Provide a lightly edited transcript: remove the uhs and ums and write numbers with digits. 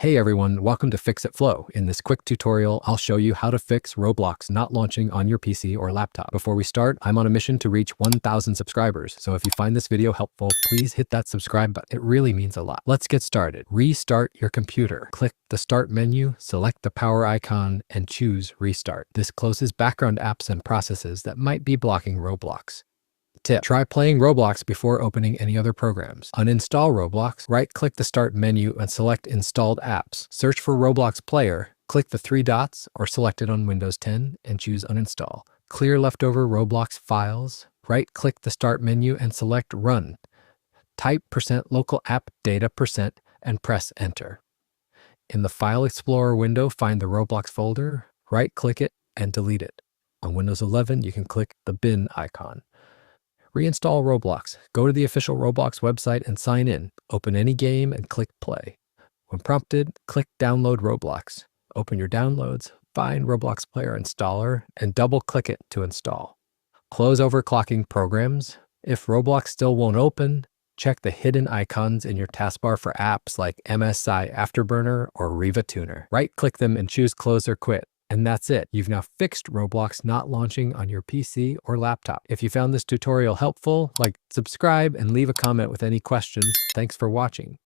Hey everyone, welcome to Fix It Flow. In this quick tutorial, I'll show you how to fix Roblox not launching on your PC or laptop. Before we start, I'm on a mission to reach 1,000 subscribers, so if you find this video helpful, please hit that subscribe button. It really means a lot. Let's get started. Restart your computer. Click the Start menu, select the power icon, and choose Restart. This closes background apps and processes that might be blocking Roblox. Tip: try playing Roblox before opening any other programs. Uninstall Roblox, right-click the Start menu and select Installed Apps. Search for Roblox Player, click the three dots or select it on Windows 10 and choose Uninstall. Clear leftover Roblox files, right-click the Start menu and select Run. Type %local app data % and press Enter. In the File Explorer window, find the Roblox folder, right-click it and delete it. On Windows 11, you can click the bin icon. Reinstall Roblox. Go to the official Roblox website and sign in. Open any game and click play. When prompted, click Download Roblox. Open your downloads, find Roblox Player Installer, and double-click it to install. Close overclocking programs. If Roblox still won't open, check the hidden icons in your taskbar for apps like MSI Afterburner or Riva Tuner. Right-click them and choose Close or Quit. And that's it. You've now fixed Roblox not launching on your PC or laptop. If you found this tutorial helpful, subscribe and leave a comment with any questions. Thanks for watching.